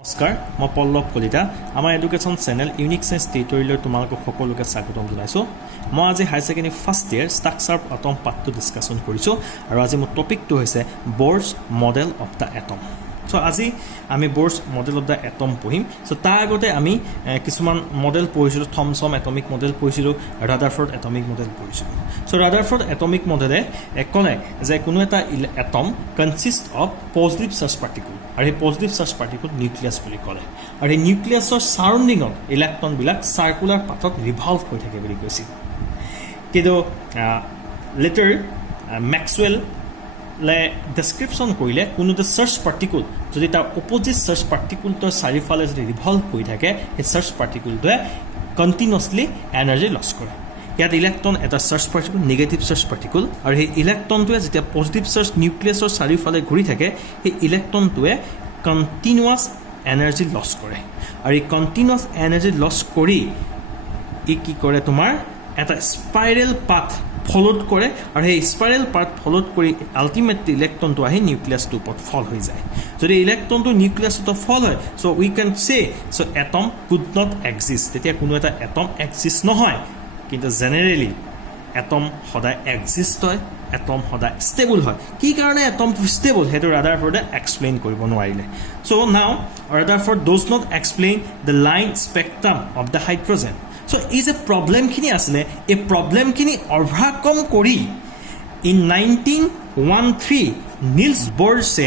নমস্কাৰ মই পল্লৱ কলিতা আমাৰ এডুকেশ্যন চেনেল ইউনিক সায়েন্স টিউটৰিয়েলৰ তোমালোকক সকলোকে স্বাগতম জনাইছো মই আজি হাই সেকেন্ডাৰী ফাৰ্ষ্ট ইয়াৰ ষ্ট্ৰাকচাৰ অফ এটম পাৰ্টটো ডিসকাশন কৰিছো আৰু আজি মোৰ টপিকটো হৈছে Bohr's model of the atom so আজি আমি Bohr's model of the atom পঢ়িম সো তাৰ আগতে আমি কিছুমান মডেল পঢ়িছিলো থমসন এটমিক মডেল পঢ়িছিলো ৰাদাৰফৰ্ড এটমিক মডেল পঢ়িছিলো সো ৰাদাৰফৰ্ড এটমিক মডেলে ক'লে যে কোনো এটা atom consist of positive charge particle আৰু এই পজিটিভ চাৰ্জ পাৰ্টিকল নিউক্লিয়াছ বুলি ক'লে আৰু এই নিউক্লিয়াছৰ সাৰাউণ্ডিঙত ইলেক্ট্ৰন বিলাক সাৰ্কুলাৰ পাথত ৰিভলভ হৈ থাকে বুলি কৈছিল কিন্তু লেটাৰ ম্যাক্সৱেল ডেসক্ৰিপশন কৰিলে কোনো এটা চাৰ্জ পাৰ্টিকল যদি তাৰ অপোজিট চাৰ্জ পাৰ্টিকলটোৰ চাৰিফালে যদি ৰিভলভ হৈ থাকে এই চাৰ্জ পাৰ্টিকলটোৱে কণ্টিনিউয়াছলি এনাৰ্জি লছ কৰে ইয়াত ইলেক্ট্ৰন এটা charge particle negative charge particle আৰু এই ইলেক্ট্ৰনটোৱে যেতিয়া পজিটিভ চাৰ্জ নিউক্লিয়াছৰ চাৰিফালে ঘূৰি থাকে এই ইলেক্ট্ৰনটোৱে কণ্টিনিউয়াছ এনাৰ্জি লছ কৰে আৰু এই কণ্টিনিউয়াছ এনাৰ্জি লছ কৰি ই কি কৰে তোমাৰ এটা স্পাইৰেল পাথ ফলোড কৰে আৰু এই স্পাইৰেল পাথ ফলোড কৰি আলটিমেটলি ইলেক্ট্ৰনটো আহি নিউক্লিয়াছটোৰ ওপৰত ফল হৈ যায় যদি ইলেক্ট্ৰনটো নিউক্লিয়াছটো ফল হয় so we can say so atom could not exist তেতিয়া কোনো এটা এটম এক্সিষ্ট নহয় কিন্তু জেনাৰেলি এটম সদায় এক্সিষ্ট হয় এটম সদায় ষ্টেবল হয় কি কাৰণে এটম ষ্টেবল হেতু ৰাদাৰফৰ্ডে এক্সপ্লেইন কৰিব নোৱাৰিলে so now Rutherford does not explain the line spectrum of the hydrogen so এই যে প্ৰবলেমখিনি আছিলে এই প্ৰবলেমখিনি অভাৰকাম কৰি ইন 1913 নিলছ বৰ্ছে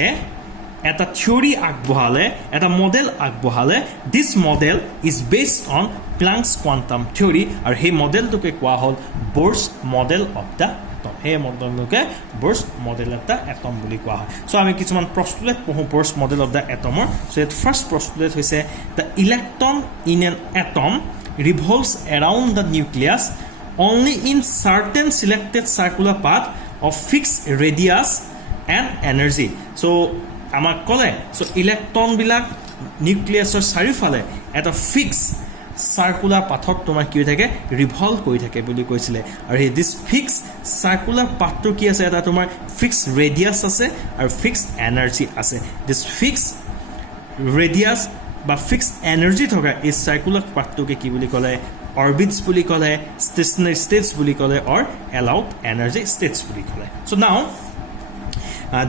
এটা থিওৰি আগবঢ়ালে এটা মডেল আগবঢ়ালে this model is based on Planck's quantum theory আৰু সেই মডেলটোকে কোৱা হ'ল Bohr's model of the atom সেই মডেলটোকে Bohr's model of the atom বুলি কোৱা হয় সো আমি কিছুমান পষ্টুলেট পঢ়ো Bohr's মডেল অফ দা এটমৰ সো এট ফাৰ্ষ্ট পষ্টুলেট হৈছে the electron in an atom revolves around the nucleus only in certain selected circular path of fixed radius and energy. So, আমাক ক'লে so electron বিলাক নিউক্লিয়াছৰ চাৰিওফালে এটা fixed circular pathত তোমাৰ কি হৈ থাকে revolve কৰি থাকে বুলি কৈছিলে আৰু এই this fixed circular pathটো কি আছে এটা তোমাৰ fixed radius আছে আৰু fixed energy আছে this fixed radius বা ফিক্সড এনাৰ্জি থকা এই সাৰ্কুলাৰ পাথটোকে কি বুলি ক'লে অৰবিটস বুলি ক'লে ষ্টেশনাৰী ষ্টেটস বুলি ক'লে অৰ এলাউড এনাৰ্জি ষ্টেটস বুলি ক'লে so now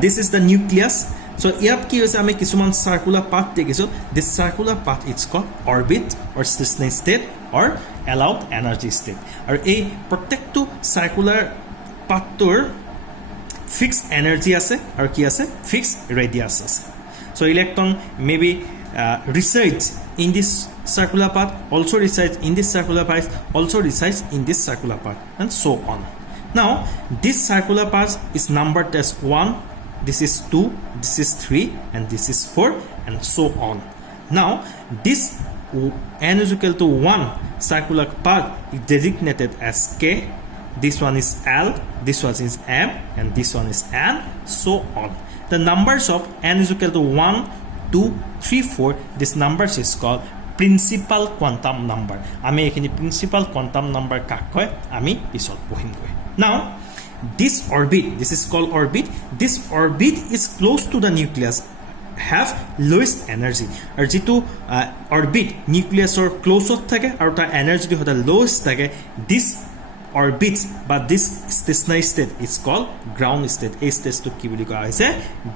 this is the nucleus so ইয়াত কি হৈছে আমি কিছুমান সাৰ্কুলাৰ পাথ দেখিছো this circular path it's called orbit or stationary state or allowed energy state আৰু এই প্ৰত্যেকটো সাৰ্কুলাৰ পাথটোৰ ফিক্সড এনাৰ্জি আছে আৰু কি আছে ফিক্সড ৰেডিয়াছ আছে so electron may be resides in this circular path, also resides in this circular path, also resides in this circular path, and so on. Now, this circular path is numbered as 1, this is 2, this is 3, and this is 4, and so on. Now, this n is equal to 1 circular path is designated as K, this one is L, this one is M, and this one is N, so on. The numbers of n is equal to 1, 2, 3, 4, this numbers is called principal quantum number. Ami ekhini principal quantum number kak koy ami pisot pohim koy. Now this orbit, this is called orbit. This orbit is close to the nucleus, have lowest energy. Ar jitu orbit nucleus or close ot thake aru ta energy to hoda lowest thake this orbits but this stationary state is called ground state a state to ki boli koa hoise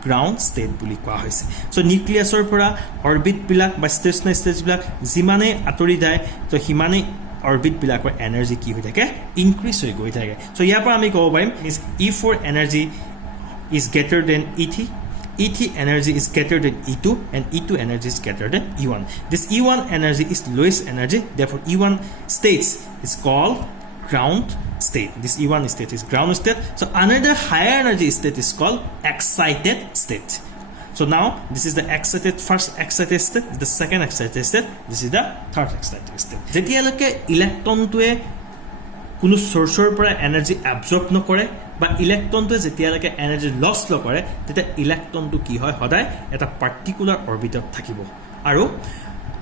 ground state boli koa hoise so nucleus or pora orbit bilak ba stationary state bilak jimane atori jay to himane orbit bilakor energy ki hoi thake increase hoi goi thake so ya pa ami kobo parim is E4 energy is greater than ET ET energy is greater than E2 and E2 energy is greater than E1 this E1 energy is lowest energy therefore E1 states is called ground state. This E1 state is ground state. So another higher energy state is called excited state. So now this is the first excited state, the second excited state, this is the third excited state. যেতিয়ালৈকে ইলেক্ট্ৰনটোৱে কোনো সোৰ্সৰ পৰা energy absorb নকৰে বা ইলেক্ট্ৰনটোৱে যেতিয়ালৈকে energy loss নকৰে তেতিয়া ইলেক্ট্ৰনটো কি হয় সদায় এটা পাৰ্টিকুলাৰ অৰবিটত থাকিব আৰু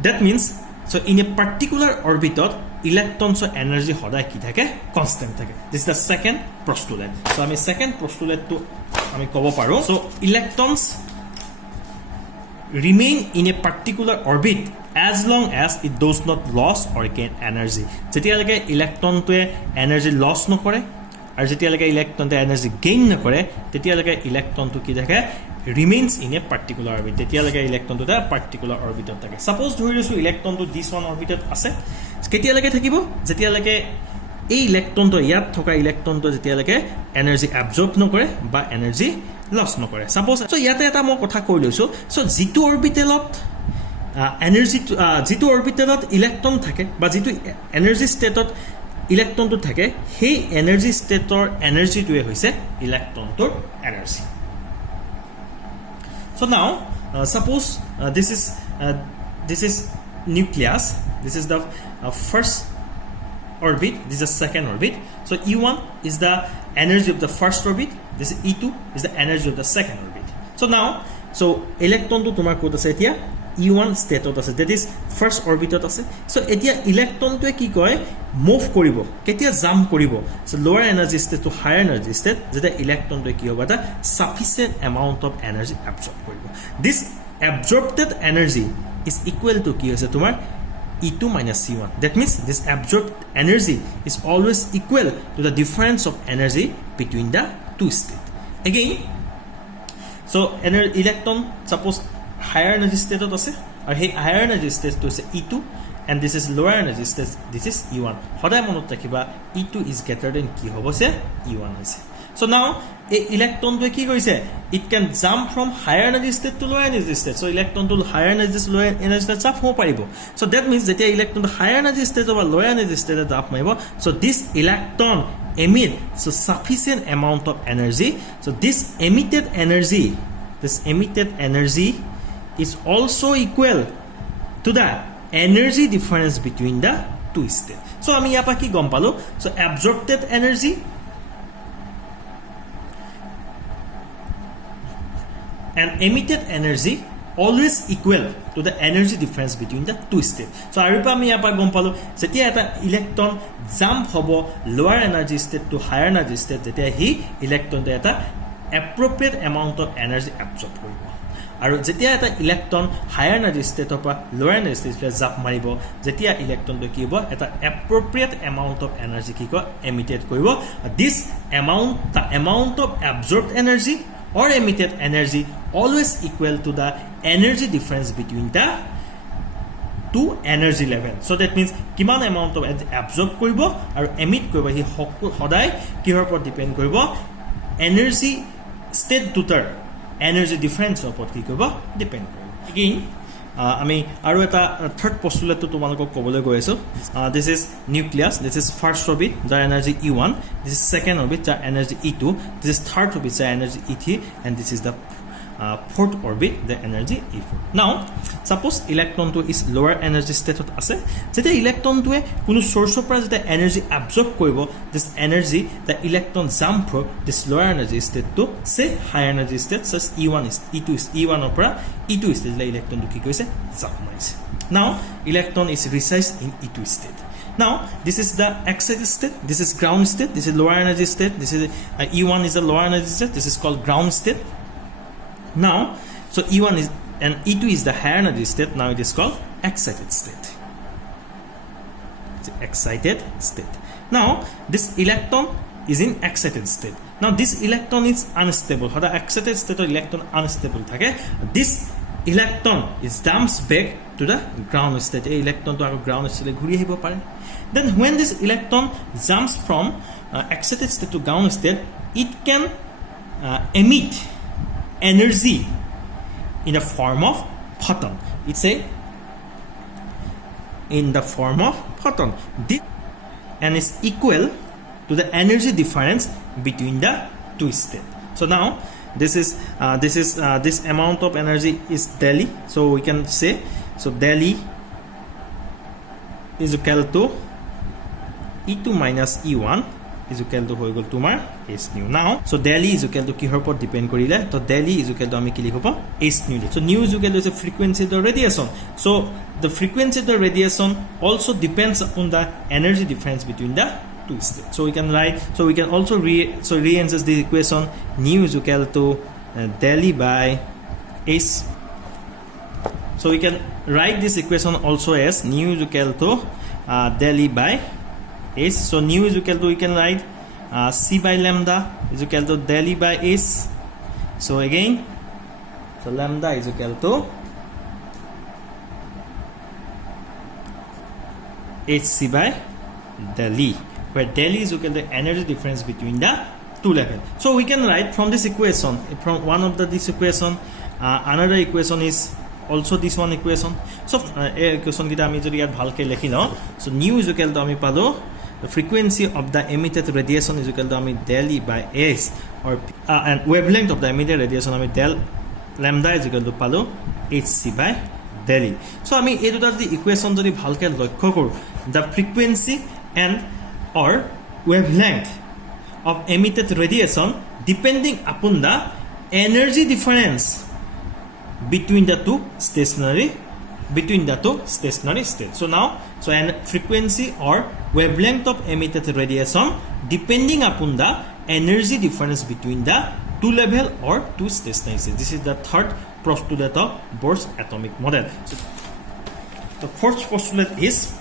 that means so in a particular orbitot electrons energy hoday ki thake constant thake this is the second postulate so ami second postulate to ami kobo paro so electrons remain in a particular orbit as long as it does not lose or gain energy. যেতিয়ালৈকে ইলেক্ট্ৰনটোৱে energy loss নকৰে আৰু যেতিয়ালৈকে ইলেক্ট্ৰনটোৱে energy gain নকৰে তেতিয়ালৈকে ইলেক্ট্ৰনটো কি থাকে remains in a particular orbit. তেতিয়ালৈকে ইলেক্ট্ৰনটো এটা পাৰ্টিকুলাৰ অৰ্বিটত থাকে সাপোজ ধৰি লৈছো ইলেক্ট্ৰনটো this one অৰ্বিটত আছে কেতিয়ালৈকে থাকিব যেতিয়ালৈকে এই ইলেক্ট্ৰনটো ইয়াত থকা ইলেক্ট্ৰনটো যেতিয়ালৈকে এনাৰ্জি এবজৰ্ব নকৰে বা এনাৰ্জি লছ নকৰে সাপোজ সো ইয়াতে এটা মই কথা কৈ লৈছো সো যিটো অৰ্বিটেলত এনাৰ্জি যিটো অৰ্বিটেলত ইলেক্ট্ৰন থাকে বা যিটো এনাৰ্জি ষ্টেটত ইলেক্ট্ৰনটো থাকে সেই এনাৰ্জি ষ্টেটৰ এনাৰ্জিটোৱে হৈছে ইলেক্ট্ৰনটোৰ energy So now suppose this is nucleus, this is the first orbit, this is the second orbit. So E1 is the energy of the first orbit, this is E2 is the energy of the second orbit. So now electron to tomar kota ase etia E1 state ot ase, that is first orbit ot ase. So etia electron to ki koy move koribo ketia jump koribo so lower energy state to higher energy state jeta electron to ki hoba ta sufficient amount of energy absorb koribo. This absorbed energy is equal to ki hoise tomar E2 minus C1. That means this absorbed energy is always equal to the difference of energy between the two states. Again, so electron suppose higher energy state ot ase or higher energy state to say E2 and this is lower energy state, this is E1. Hoday monot rakhiba E2 is greater than ki hobo se E1 hoise. So now a electron to ki hoise it can jump from higher energy state to lower energy state. So electron to higher energy to lower energy state jump hobo paribo. So that means that electron to higher energy state or lower energy state jump maibo. So this electron emit so sufficient amount of energy. So this emitted energy is also equal to the energy difference between the two states. So ami yapa ki gom palo so absorbed energy and emitted energy always equal to the energy difference between the two states. So aripa ami yapa gom palo jetia eta electron jump hobo lower energy state to higher energy state jetia hi electron to eta appropriate amount of energy absorb koribo আৰু যেতিয়া এটা electron higher energy ষ্টেটৰ পৰা লোৱাৰ energy ষ্টেটলৈ জাপ মাৰিব যেতিয়া ইলেক্ট্ৰনটো কি হ'ব এটা এপ্ৰপ্ৰিয়েট এমাউণ্ট অফ এনাৰ্জি কি কয় এমিটেড কৰিব this amount of absorbed energy or emitted energy always equal to the energy difference between the two energy level. So that means kiman amount of absorb koribo aru emit koribo hi hoday kihor por depend koribo energy state dutar energy difference upon ki koribo depend koribo. Again আমি আৰু এটা third postulate to তোমালোকক কবলৈ গৈ আছো. This is nucleus, this is first orbit the energy E1, this is second orbit the energy E2, this is third orbit the energy E3 and this is the fourth orbit the energy E4. Now suppose electron to is lower energy state ot ase jete electron to কোনো source পৰা jete energy absorb কৰিব this energy the electron jump from this lower energy state to say higher energy state such E1 is E2 is E1 পৰা E2 state the electron to কি কৈছে jump মাৰিছে. Now electron is resized in E2 state. Now this is the excited state, this is ground state, this is lower energy state, this is E1 is the lower energy state, this is called ground state. Now so E1 is and E2 is the higher energy state. Now it is called excited state. It's excited state. Now this electron is in excited state. Now this electron is unstable. How the excited state of electron unstable thake this electron is dumps back to the ground state. A electron to our ground state ঘুরি আহিব পাৰে. Then when this electron jumps from excited state to ground state it can emit energy in the form of photon. It's in the form of photon. This and is equal to the energy difference between the two states. So now this amount of energy is delta. So we can say so delta is equal to E2 minus E1 is equal to হৈ গল তোমাৰ h nu. Now so delta is equal to কিহৰ ওপৰত depend কৰিলে তো delta is equal to আমি কি লিখব h nu. So nu is equal to the frequency of the radiation. So the frequency of the radiation also depends upon the energy difference between the two states. So we can write, so we can also re-answer this equation. Nu is equal to delta by h So we can write this equation also as nu is equal to del E by S. So nu is equal to, we can write C by lambda is equal to del E by S. So again, so lambda is equal to Hc by del E, where del E is equal to the energy difference between the two levels. So we can write from this equation, from one of this equation, another equation is also this one equation. So equation kita ami jodi yat bhalke lekhi lo. So nu is equal to ami palo the frequency of the emitted radiation is equal to ami del E by S, or and wavelength of the emitted radiation ami del lambda is equal to palo Hc by del E. So ami ei duta the equation jodi bhalke lokkho koru, the frequency and or wavelength of emitted radiation depending upon the energy difference between the two stationary states. So now, so an frequency or wavelength of emitted radiation depending upon the energy difference between the two level or two stationary states. This is the third postulate of Bohr's atomic model. So the fourth postulate is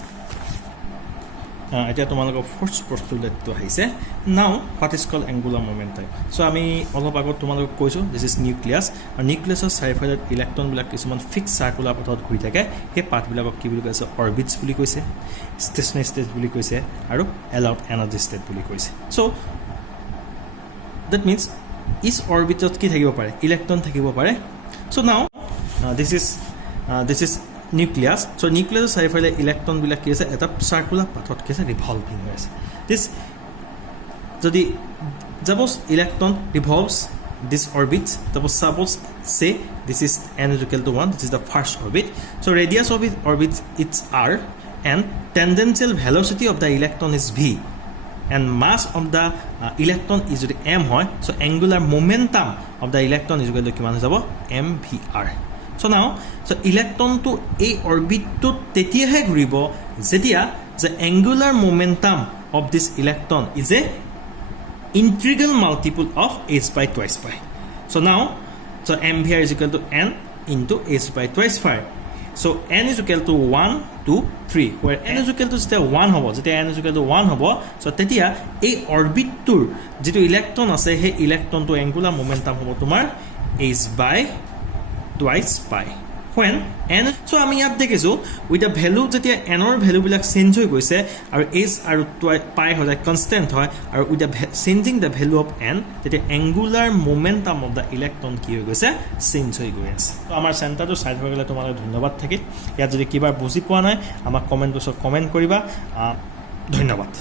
এতিয়া তোমালোকৰ fourth postulate to আহিছে. Now what is called angular momentum. So আমি অলপ আগত তোমালোকক কৈছো this is nucleus, আৰু নিউক্লিয়াছৰ চাৰিওফালে ইলেক্ট্ৰন বিলাক কিছুমান ফিক্স সাৰ্কুলাৰ পথত ঘূৰি থাকে. সেই পাথবিলাকক কি বুলি কৈছে? অৰবিটছ বুলি কৈছে, ষ্টেচনাৰী ষ্টেট বুলি কৈছে, আৰু এলাউড এনাৰ্জি ষ্টেট বুলি কৈছে. So that means each orbitত কি থাকিব পাৰে? ইলেক্ট্ৰন থাকিব পাৰে. So now this is nucleus. So nucleus চাৰিওফালে ইলেক্ট্ৰন বিলাক কি আছে? এটা সাৰ্কুলাৰ পথত কি আছে? ৰিভলভিং হৈ আছে. This যদি suppose electron revolves this orbit, suppose say this is n is equal to 1, this is the first orbit. So radius of its orbit it's r, and tangential velocity of the electron is v, and mass of the electron is m hoy. So angular momentum of the electron is equal to kiman jabo? mvr. So now, so electron to a orbit to tetiahe ghuribo jetia the angular momentum of this electron is a integral multiple of h by twice pi. So now, so mvr is equal to n into h by twice pi. So n is equal to 1, 2, 3, where n is equal to 1 hobo, jetia n is equal to 1 hobo. So tetia a orbit tour jitu electron ase he electron to angular momentum hobo tomar h by twice pi. When n, so আমি ইয়াত দেখিছো with the value যেতিয়া n ৰ value বিলাক change হৈ গৈছে আৰু h আৰু pi হয় কনস্ট্যান্ট হয়, আৰু with the changing the value of n তেতিয়া angular momentum of the electron কি হৈ গৈছে? চেঞ্জ হৈ গৈ আছে. তো আমাৰ চেণ্টাৰটো চাই থকা গলে তোমালোক ধন্যবাদ থাকিল. ইয়াত যদি কিবা বুজি পোৱা নাই আমাক কমেন্ট বক্সত কমেন্ট কৰিবা. ধন্যবাদ.